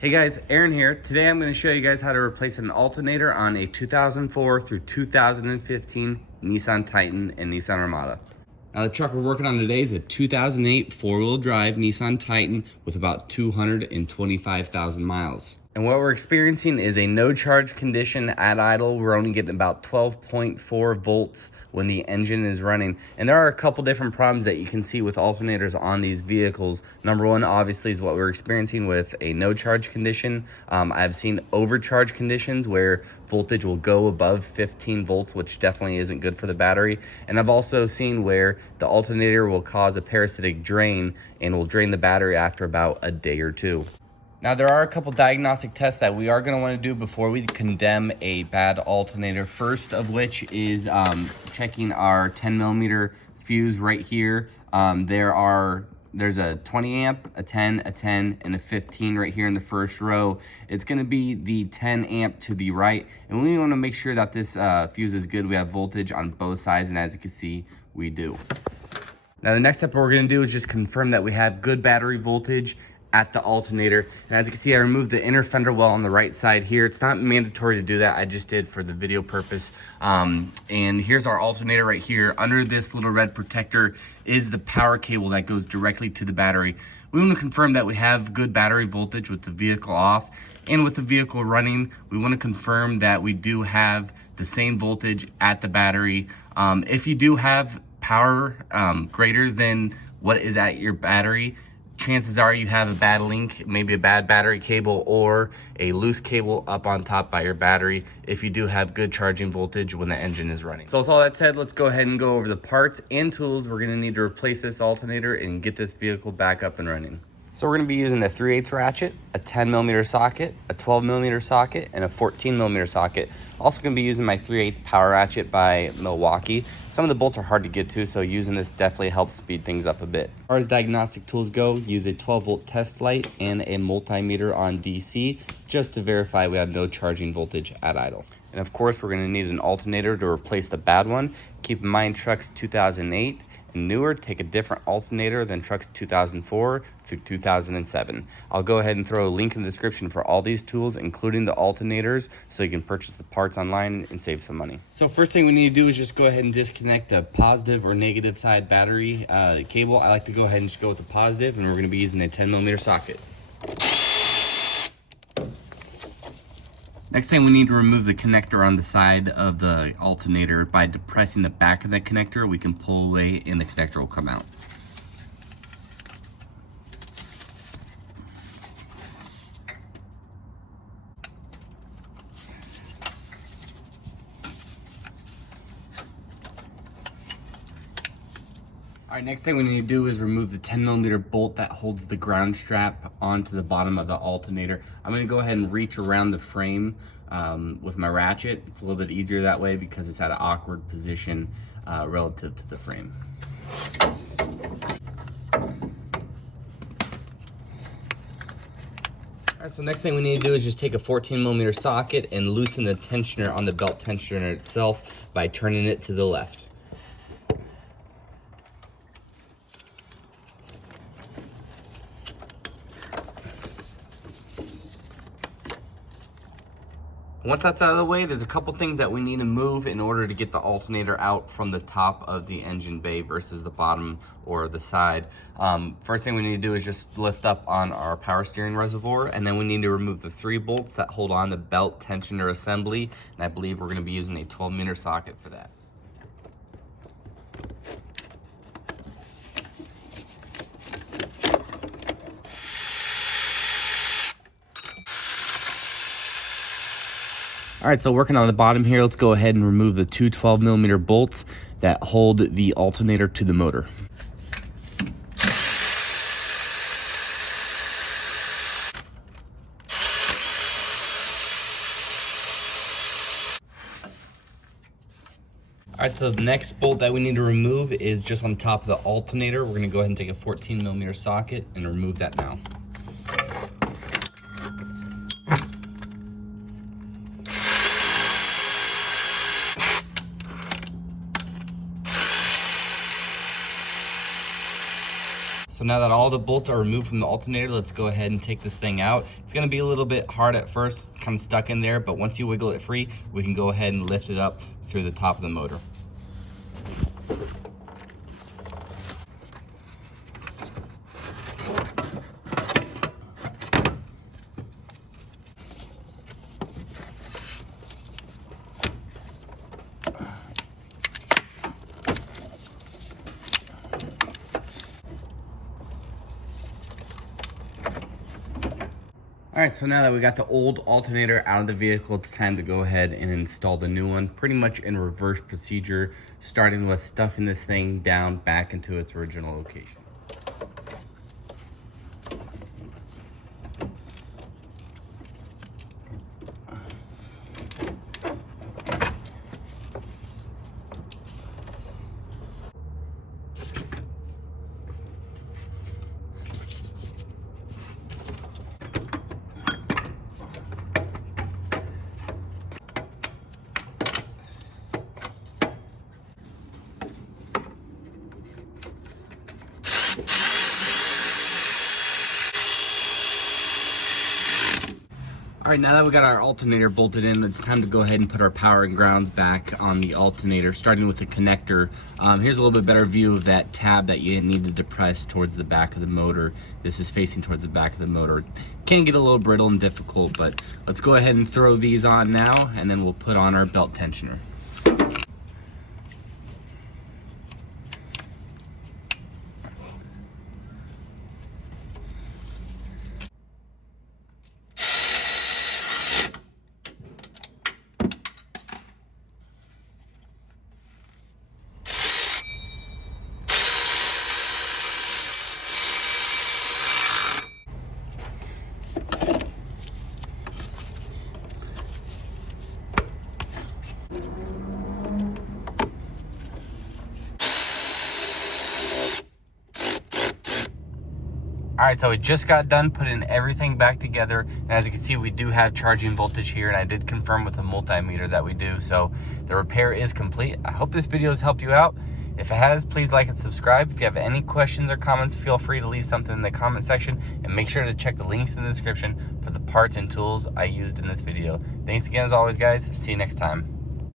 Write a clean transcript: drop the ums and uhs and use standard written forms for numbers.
Hey guys, Aaron here. Today I'm going to show you guys how to replace an alternator on a 2004 through 2015 Nissan Titan and Nissan Armada. Now the truck we're working on today is a 2008 four-wheel drive Nissan Titan with about 225,000 miles. And what we're experiencing is a no charge condition at idle. We're only getting about 12.4 volts when the engine is running. And there are a couple different problems that you can see with alternators on these vehicles. Number one, obviously, is what we're experiencing with a no charge condition. I've seen overcharge conditions where voltage will go above 15 volts, which definitely isn't good for the battery. And I've also seen where the alternator will cause a parasitic drain and will drain the battery after about a day or two. Now there are a couple diagnostic tests that we are going to want to do before we condemn a bad alternator. First of which is checking our 10 millimeter fuse right here. There's a 20 amp, a 10, a 10, and a 15 right here in the first row. It's going to be the 10 amp to the right, and we want to make sure that this fuse is good. We have voltage on both sides, and as you can see, we do. Now the next step we're going to do is just confirm that we have good battery voltage at the alternator. And as you can see, I removed the inner fender well on the right side here. It's not mandatory to do that. I just did for the video purpose. And here's our alternator right here. Under this little red protector is the power cable that goes directly to the battery. We want to confirm that we have good battery voltage with the vehicle off, and with the vehicle running, we want to confirm that we do have the same voltage at the battery. If you do have power greater than what is at your battery, chances are you have a bad link, maybe a bad battery cable or a loose cable up on top by your battery if you do have good charging voltage when the engine is running. So with all that said, let's go ahead and go over the parts and tools we're going to need to replace this alternator and get this vehicle back up and running. So we're going to be using a 3/8 ratchet, a 10 millimeter socket, a 12 millimeter socket, and a 14 millimeter socket. Also going to be using my 3/8 power ratchet by Milwaukee. Some of the bolts are hard to get to, so using this definitely helps speed things up a bit. As far as diagnostic tools go, use a 12 volt test light and a multimeter on DC just to verify we have no charging voltage at idle. And of course, we're going to need an alternator to replace the bad one. Keep in mind, trucks 2008 and newer take a different alternator than trucks 2004 through 2007. I'll go ahead and throw a link in the description for all these tools, including the alternators, so you can purchase the parts online and save some money. So first thing we need to do is just go ahead and disconnect the positive or negative side battery cable. I like to go ahead and just go with the positive, and we're going to be using a 10 millimeter socket. Next thing, we need to remove the connector on the side of the alternator. By depressing the back of the connector, we can pull away and the connector will come out. All right, next thing we need to do is remove the 10 millimeter bolt that holds the ground strap onto the bottom of the alternator. I'm gonna go ahead and reach around the frame with my ratchet. It's a little bit easier that way because it's at an awkward position relative to the frame. All right, so next thing we need to do is just take a 14 millimeter socket and loosen the tensioner on the belt tensioner itself by turning it to the left. Once that's out of the way, there's a couple things that we need to move in order to get the alternator out from the top of the engine bay versus the bottom or the side. First thing we need to do is just lift up on our power steering reservoir, and then we need to remove the 3 bolts that hold on the belt tensioner assembly, and I believe we're going to be using a 12 millimeter socket for that. All right, so working on the bottom here, let's go ahead and remove the 2 12 millimeter bolts that hold the alternator to the motor. All right, so the next bolt that we need to remove is just on top of the alternator. We're gonna go ahead and take a 14 millimeter socket and remove that now. So now that all the bolts are removed from the alternator, let's go ahead and take this thing out. It's gonna be a little bit hard at first, kind of stuck in there, but once you wiggle it free, we can go ahead and lift it up through the top of the motor. All right, so now that we got the old alternator out of the vehicle, it's time to go ahead and install the new one, pretty much in reverse procedure, starting with stuffing this thing down back into its original location. All right, now that we got our alternator bolted in, it's time to go ahead and put our power and grounds back on the alternator, starting with the connector. Here's a little bit better view of that tab that you need to depress towards the back of the motor. This is facing towards the back of the motor. Can get a little brittle and difficult, but let's go ahead and throw these on now, and then we'll put on our belt tensioner. All right, so we just got done putting everything back together. And as you can see, we do have charging voltage here, and I did confirm with a multimeter that we do. So the repair is complete. I hope this video has helped you out. If it has, please like and subscribe. If you have any questions or comments, feel free to leave something in the comment section, and make sure to check the links in the description for the parts and tools I used in this video. Thanks again as always, guys. See you next time.